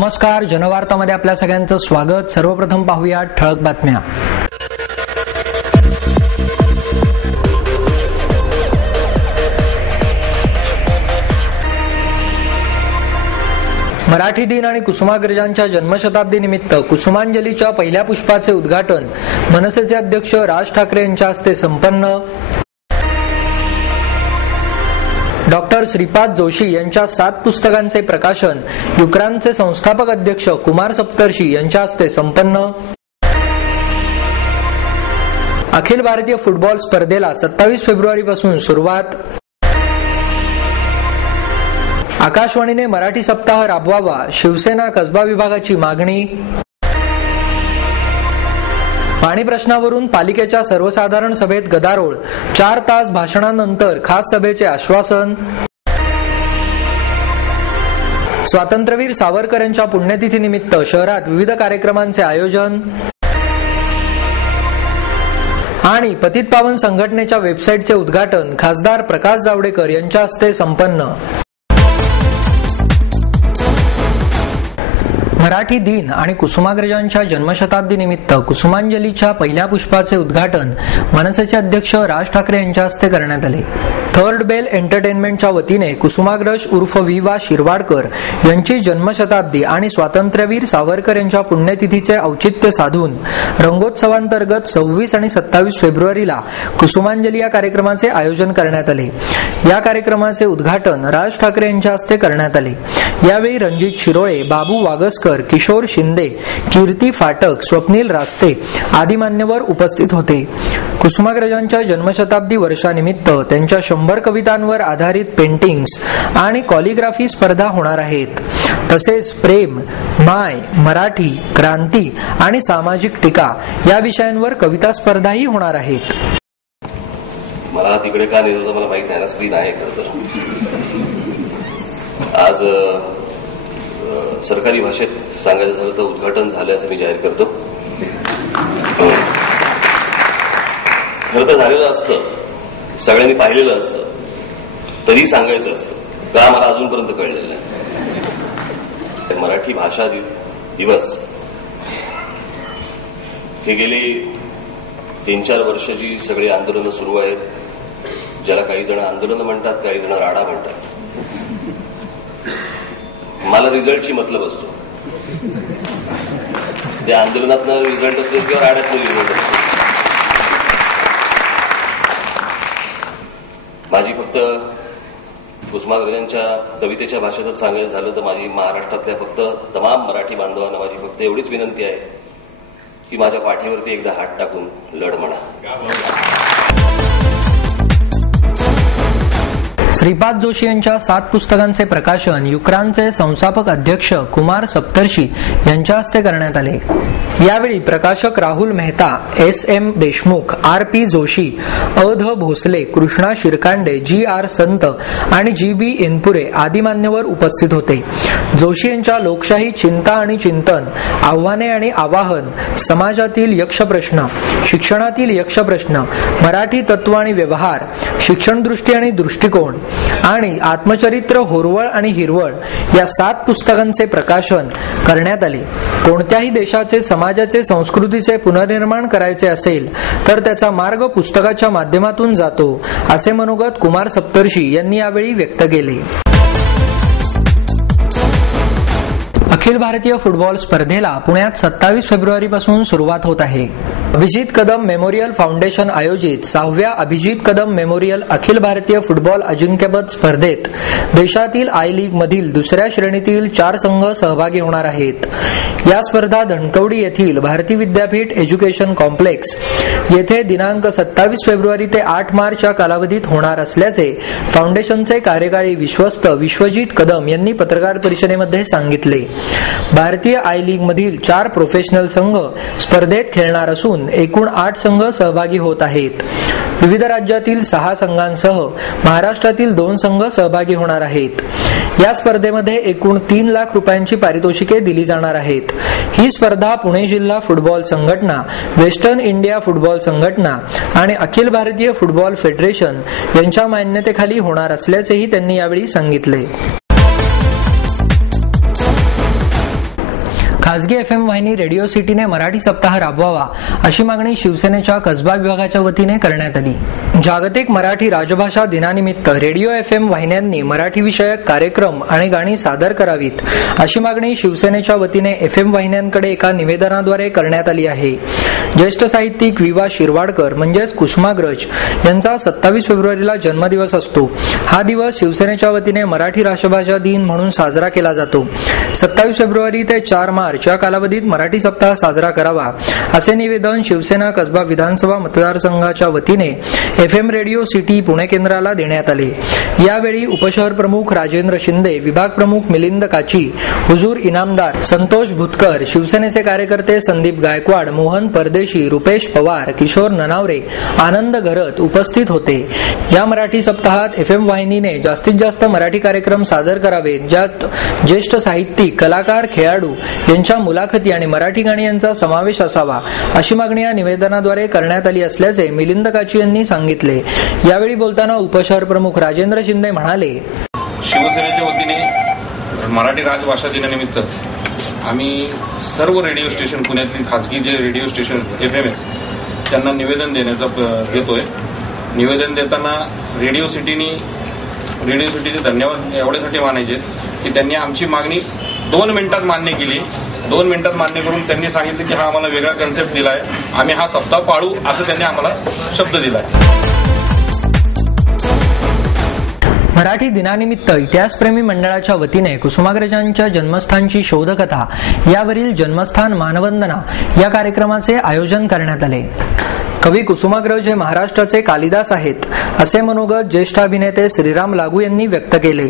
नमस्कार, जनवार्तामध्ये आपल्या सगळ्यांचं स्वागत. सर्वप्रथम पाहूया ठळक बातम्या. मराठी दिन आणि कुसुमाग्रजांच्या जन्मशताब्दी निमित्त कुसुमांजलीच्या पहिल्या पुष्पाचे उद्घाटन मनसेचे अध्यक्ष राज ठाकरे यांच्या हस्ते संपन्न. डॉक्टर श्रीपाद जोशी यांच्या 7 पुस्तकांचे प्रकाशन युक्रानचे संस्थापक अध्यक्ष कुमार सप्तर्षी यांच्या हस्ते संपन्न. अखिल भारतीय फुटबॉल स्पर्धेला 27 फेब्रुवारीपासून सुरुवात. आकाशवाणीने मराठी सप्ताह राबवावा, शिवसेना कसबा विभागाची मागणी. पाणी प्रश्नावरून पालिकेच्या सर्वसाधारण सभेत गदारोळ, 4 तास भाषणानंतर खास सभेचे आश्वासन. स्वातंत्र्यवीर सावरकर यांच्या पुण्यतिथीनिमित्त शहरात विविध कार्यक्रमांचे आयोजन. आणि पतित पावन संघटनेच्या वेबसाईटचे उद्घाटन खासदार प्रकाश जावडेकर यांच्या हस्ते संपन्न. मराठी दिन आणि कुसुमाग्रजांच्या जन्मशताब्दी निमित्त कुसुमांजलीच्या पहिल्या पुष्पाचे उद्घाटन मनसेचे अध्यक्ष राज ठाकरे यांच्या हस्ते करण्यात आले. थर्ड बेल एंटरटेनमेंटच्या वतीने कुसुमाग्रज उर्फ विवा शिरवाडकर यांची जन्मशताब्दी आणि स्वातंत्र्यवीर सावरकर यांच्या पुण्यतिथीचे औचित्य साधून रंगोत्सवांतर्गत 26 आणि 27 फेब्रुवारीला कुसुमांजली या कार्यक्रमाचे आयोजन करण्यात आले. या कार्यक्रमाचे उद्घाटन राज ठाकरे यांच्या हस्ते करण्यात आले. यावेळी रणजित शिरोळे, बाबू वागसकर, किशोर शिंदे, कीर्ती फाटक, स्वप्नील रास्ते आदी मान्यवर उपस्थित होते. कुसुमाग्रजांच्या जन्मशताब्दी वर्षानिमित्त त्यांच्या 100 कवितांवर आधारित पेंटिंग्स आणि कॉलिग्राफी स्पर्धा होणार आहेत. तसेच प्रेम, माय, मराठी, क्रांती आणि सामाजिक टीका या विषयांवर कविता स्पर्धाही होणार आहेत. मला तिकडे का नेलं होतं मला माहित नाही ना, स्क्रीन आहे खरं तर. आज सरकारी भाषेत सांगायचं झालं तर उद्घाटन झालं असं मी जाहीर करतो. खरं तर झालेलं असतं, सगळ्यांनी पाहिलेलं असतं, तरी सांगायचं असतं का मला अजूनपर्यंत कळलेलं नाही. मराठी भाषा दिवस हे गेली 3-4 वर्ष जी सगळी आंदोलनं सुरू आहेत, ज्याला काही जण आंदोलनं म्हणतात, काही जण राडा म्हणतात. मला रिझल्टची मतलब असतो. त्या आंदोलनातनं रिझल्ट असतो किंवा राड्यातनं रिझल्ट असतो. माझी फक्त कुसुमाग्रजांच्या कवितेच्या भाषेतच सांगायचं झालं तर माझी महाराष्ट्रातल्या फक्त तमाम मराठी बांधवांना माझी फक्त एवढीच विनंती आहे की माझ्या पाठीवरती एकदा हात टाकून लढ म्हणा. श्रीपाद जोशी यांच्या 7 पुस्तकांचे प्रकाशन युक्रानचे संस्थापक अध्यक्ष कुमार सप्तर्षी यांच्या हस्ते करण्यात आले. यावेळी प्रकाशक राहुल मेहता, SM देशमुख, RP जोशी, अध भोसले, कृष्णा शिरकांडे, GR संत आणि GB एनपुरे आदी मान्यवर उपस्थित होते. जोशी यांच्या लोकशाही चिंता आणि चिंतन, आव्हाने आणि आवाहन, समाजातील यक्षप्रश्न, शिक्षणातील यक्षप्रश्न, मराठी तत्व आणि व्यवहार, शिक्षणदृष्टी आणि दृष्टिकोन आणि आत्मचरित्र होरवळ आणि हिरवळ या 7 पुस्तकांचे प्रकाशन करण्यात आले. कोणत्याही देशाचे, समाजाचे, संस्कृतीचे पुनर्निर्माण करायचे असेल तर त्याचा मार्ग पुस्तकाच्या माध्यमातून जातो, असे मनोगत कुमार सप्तर्षी यांनी यावेळी व्यक्त केले. अखिल भारतीय फुटबॉल स्पर्धेला पुण्यात 27 फेब्रुवारीपासून सुरुवात होत आहे. अभिजित कदम मेमोरियल फाउंडेशन आयोजित 6व्या अभिजित कदम मेमोरियल अखिल भारतीय फुटबॉल अजिंक्यपद स्पर्धेत देशातील आय लीग मधील 2ऱ्या श्रेणीतील 4 संघ सहभागी होणार आहेत. या स्पर्धा धनकवडी येथील भारती विद्यापीठ एज्युकेशन कॉम्प्लेक्स येथे दिनांक 27 फेब्रुवारी ते 8 मार्च या कालावधीत होणार असल्याचे फाउंडेशनचे कार्यकारी विश्वस्त विश्वजित कदम यांनी पत्रकार परिषदेमध्ये सांगितले. भारतीय आय लीग मधील 4 प्रोफेशनल संघ स्पर्धेत खेळणार असून एकूण 8 संघ सहभागी होत आहेत. विविध राज्यातील 6 संघांसह महाराष्ट्रातील 2 संघ सहभागी होणार आहेत. या स्पर्धेमध्ये एकूण 3 लाख रुपयांची पारितोषिके दिली जाणार आहेत. ही स्पर्धा पुणे जिल्हा फुटबॉल संघटना, वेस्टर्न इंडिया फुटबॉल संघटना आणि अखिल भारतीय फुटबॉल फेडरेशन यांच्या मान्यतेखाली होणार असल्याचेही त्यांनी यावेळी सांगितले. खासगी FM वाहिनी रेडिओ सिटीने मराठी सप्ताह राबवावा अशी मागणी शिवसेनेच्या कसबा विभागाच्या वतीने करण्यात आली. जागतिक मराठी राजभाषा दिनानिमित्त रेडिओ FM वाहिन्यांनी मराठी विषयक कार्यक्रम आणि गाणी सादर करावीत अशी मागणी शिवसेनेच्या वतीने FM वाहिन्यांकडे एका निवेदनाद्वारे करण्यात आली आहे. ज्येष्ठ साहित्यिक विवा शिरवाडकर म्हणजेच कुसुमाग्रज यांचा 27 फेब्रुवारीला जन्मदिवस असतो. हा दिवस शिवसेनेच्या वतीने मराठी राजभाषा दिन म्हणून साजरा केला जातो. 27 फेब्रुवारी ते 4 मार्च या कालावधीत मराठी सप्ताह साजरा करावा असे निवेदन शिवसेना कसबा विधानसभा मतदारसंघाच्या वतीने FM रेडिओ सिटी पुणे केंद्राला देण्यात आले. यावेळी उपशहर प्रमुख राजेंद्र शिंदे, विभाग प्रमुख मिलिंद काची, हुजूर इनामदार संतोष भुतकर, शिवसेनेचे कार्यकर्ते संदीप गायकवाड, मोहन परदेशी, रुपेश पवार, किशोर ननावरे, आनंद घरत उपस्थित होते. या मराठी सप्ताहात FM वाहिनीने जास्तीत जास्त मराठी कार्यक्रम सादर करावेत, ज्यात ज्येष्ठ साहित्यिक, कलाकार, खेळाडू यांच्या मुलाखती आणि मराठी गाणी यांचा समावेश असावा अशी मागणी या निवेदनाद्वारे करण्यात आली असल्याचे मिलिंद काची यांनी सांगितले. यावेळी बोलताना उपशहर प्रमुख राजेंद्र शिंदे म्हणाले, शिवसेनेच्या वतीने मराठी राजभाषा दिनानिमित्त आम्ही सर्व रेडिओ स्टेशन, पुण्यातली खासगी जे रेडिओ स्टेशन FM आहेत त्यांना निवेदन देतोय. निवेदन देताना रेडिओ सिटीचे धन्यवाद एवढ्यासाठी मानायचे की त्यांनी आमची मागणी 2 मिनिटात मान्य केली. 2 मिनिटात मान्य करून त्यांनी सांगितलं की हा आम्हाला वेगळा कन्सेप्ट दिलाय, आम्ही हा सप्ताह पाळू असं त्यांनी आम्हाला शब्द दिलाय. मराठी दिनानिमित्त इतिहासप्रेमी मंडळाच्या वतीने कुसुमाग्रजांच्या जन्मस्थानची शोधकथा यावरील जन्मस्थान मानवंदना या कार्यक्रमाचे आयोजन करण्यात आले. कवी कुसुमाग्रज हे महाराष्ट्राचे कालिदास आहेत असे मनोगत ज्येष्ठ अभिनेते श्रीराम लागू यांनी व्यक्त केले.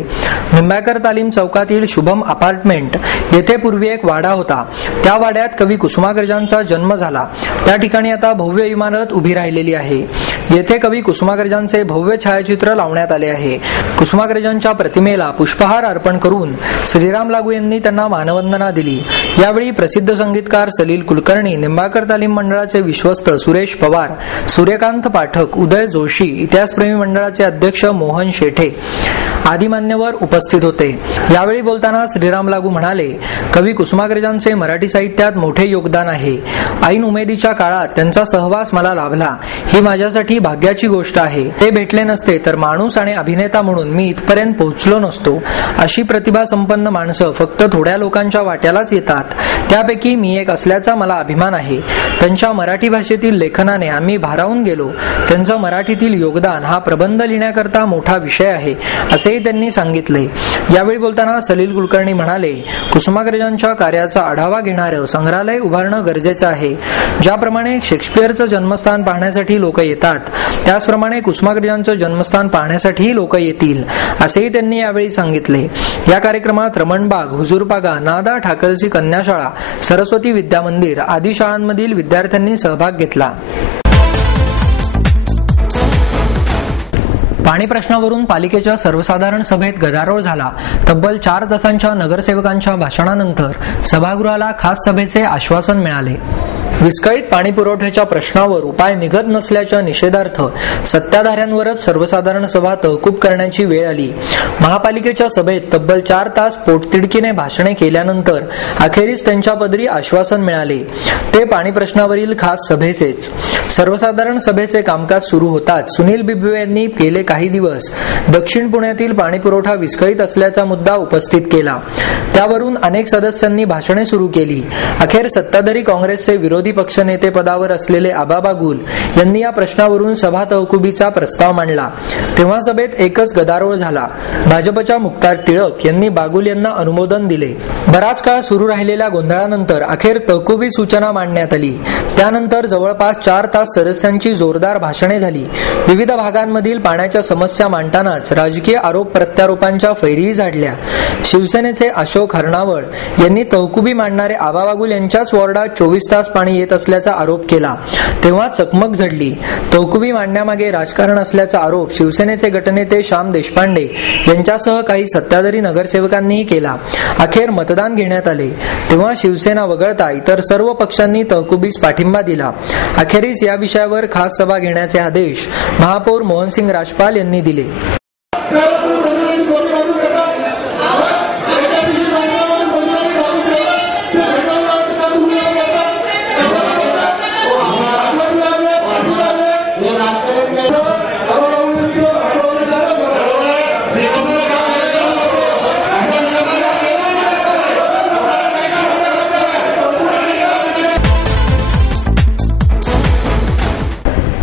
निंबाळकर तालीम चौकातील शुभम अपार्टमेंट येथे पूर्वी एक वाडा होता. त्या वाड्यात कवी कुसुमाग्रजांचा जन्म झाला. त्या ठिकाणी आता भव्य इमारत उभी राहिलेली आहे. येथे कवी कुसुमाग्रजांचे भव्य छायाचित्र लावण्यात आले आहे. कुसुमाग्रजांच्या प्रतिमेला पुष्पहार अर्पण करून श्रीराम लागू यांनी त्यांना मानवंदना दिली. यावेळी प्रसिद्ध संगीतकार सलील कुलकर्णी, निंबाळकर तालीम मंडळाचे विश्वस्त सुरेश पवार, सूर्यकांत पाठक, उदय जोशी, इतिहासप्रेमी मंडळाचे अध्यक्ष मोहन शेठे आदी मान्यवर उपस्थित होते. यावेळी बोलताना श्रीराम लागू म्हणाले, कवी कुसुमाग्रजांचे मराठी साहित्यात मोठे योगदान आहे. ऐन उमेदीच्या काळात त्यांचा सहवास मला लाभला. ही माझ्यासाठी भाग्याची गोष्ट आहे. ते भेटले नसते तर माणूस आणि अभिनेता म्हणून मी इथपर्यंत पोहोचलो नसतो. अशी प्रतिभा संपन्न माणसं फक्त थोड्या लोकांच्या वाट्यालाच येतात. त्यापैकी मी एक असल्याचा मला अभिमान आहे. त्यांच्या मराठी भाषेतील लेखनाने आम्ही भारावून गेलो. त्यांचं मराठीतील योगदान हा प्रबंध लिहिण्याकरता मोठा विषय आहे असेही त्यांनी सांगितले. यावेळी बोलताना सलील कुलकर्णी म्हणाले, कुसुमाग्रजांच्या कार्याचा आढावा घेणारं संग्रहालय उभारणं गरजेचं आहे. ज्याप्रमाणे शेक्सपियरचं जन्मस्थान पाहण्यासाठी लोक येतात, त्याचप्रमाणे कुसुमाग्रजांचं जन्मस्थान पाहण्यासाठीही लोक येतील असेही त्यांनी यावेळी सांगितले. या कार्यक्रमात रमणबाग, हुजूरपागा, नादा ठाकरसी कन्याशाळा, सरस्वती विद्या मंदिर आदी शाळांमधील विद्यार्थ्यांनी सहभाग घेतला. पाणी प्रश्नावरून पालिकेच्या सर्वसाधारण सभेत गदारोळ झाला. तब्बल 4 तासांच्या नगरसेवकांच्या भाषणानंतर सभागृहाला खास सभेचे आश्वासन मिळाले. विस्कळीत पाणी पुरवठ्याच्या प्रश्नावर उपाय निघत नसल्याच्या निषेधार्थ सत्ताधाऱ्यांवरच सर्वसाधारण सभा तहकूब करण्याची वेळ आली. महापालिकेच्या सभेत तब्बल 4 तास पोटतिडकीने भाषणे केल्यानंतर अखेरीस त्यांच्या पदरी आश्वासन मिळाले. ते पाणी प्रश्नावरील खास सभेचेच. सर्वसाधारण सभेचे कामकाज सुरू होताच सुनील बिबवे यांनी गेले काही दिवस दक्षिण पुण्यातील पाणीपुरवठा विस्कळीत असल्याचा मुद्दा उपस्थित केला. त्यावरून अनेक सदस्यांनी भाषणे सुरू केली. अखेर सत्ताधारी काँग्रेसचे विरोधी पक्षनेते पदावर असलेले आबा बागुल यांनी या प्रश्नावरून सभा तहकुबीचा प्रस्ताव मांडला. तेव्हा सभेत एकच गदारोळ झाला. भाजपच्या मुक्तार टिळक यांनी बागुल यांना अनुमोदन दिले. बराच काळ सुरू राहिलेल्या गोंधळानंतर अखेर तहकुबी सूचना मांडण्यात आली. त्यानंतर जवळपास 4 तास सदस्यांची जोरदार भाषणे झाली. विविध भागांमधील पाण्याच्या समस्या मांडतानाच राजकीय आरोप प्रत्यारोपांच्या फैरीही झाडल्या. शिवसेनेचे अशोक हरणावळ यांनी तहकुबी मांडणारे आबा बागुल यांच्याच वॉर्डात 24 तास पाणी येत असल्याचा आरोप केला. तेव्हा चकमक झडली. तहकुबी मांडण्यामागे राजकारण असल्याचा आरोप शिवसेनेचे गटनेते श्याम देशपांडे यांच्यासह काही सत्ताधारी नगरसेवकांनीही केला. अखेर मतदान घेण्यात आले. तेव्हा शिवसेना वगळता इतर सर्व पक्षांनी तहकुबीस पाठिंबा दिला. अखेरीस या विषयावर खास सभा घेण्याचे आदेश महापौर मोहनसिंग राजपाल यांनी दिले.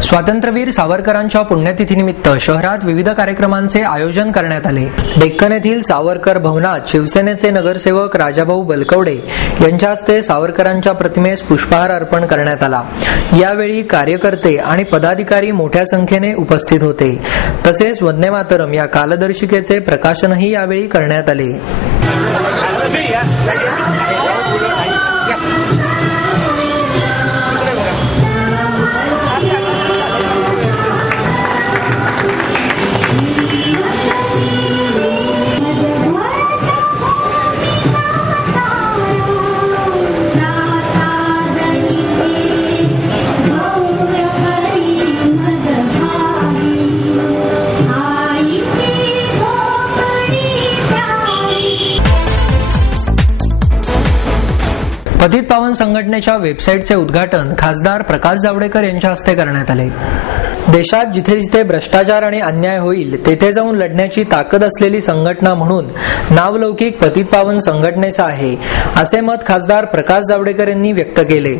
स्वातंत्र्यवीर सावरकरांच्या पुण्यतिथीनिमित्त शहरात विविध कार्यक्रमांचे आयोजन करण्यात आले. डेक्कन येथील सावरकर भवनात शिवसेनेचे नगरसेवक राजाभाऊ बलकवडे यांच्या हस्ते सावरकरांच्या प्रतिमेस पुष्पहार अर्पण करण्यात आला. यावेळी कार्यकर्ते आणि पदाधिकारी मोठ्या संख्येने उपस्थित होते. तसेच वंदे मातरम या कालदर्शिकेचे प्रकाशनही यावेळी करण्यात आले. पतित पावन संघटनेच्या वेबसाईटचे उद्घाटन खासदार प्रकाश जावडेकर यांच्या हस्ते करण्यात आले. देशात जिथे जिथे भ्रष्टाचार आणि अन्याय होईल तेथे जाऊन लढण्याची ताकद असलेली संघटना म्हणून नावलौकिक पतित पावन संघटनेचा आहे, असे मत खासदार प्रकाश जावडेकर यांनी व्यक्त केले.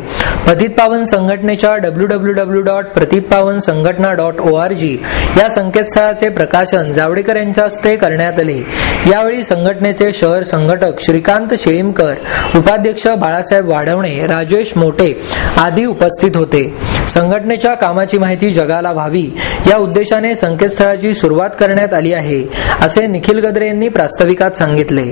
पतित पावन संघटनेच्या www.patitpavansangatna.org या संकेतस्थळाचे प्रकाशन जावडेकर यांच्या हस्ते करण्यात आले. यावेळी संघटनेचे शहर संघटक श्रीकांत शेळीमकर, उपाध्यक्ष बाळासाहेब वाढवणे, राजेश मोटे आदी उपस्थित होते. संघटनेच्या कामाची माहिती जगाला व्हावी या उद्देशाने संकेतस्थळाची सुरुवात करण्यात आली आहे, असे निखिल गद्रे यांनी प्रास्ताविकात सांगितले.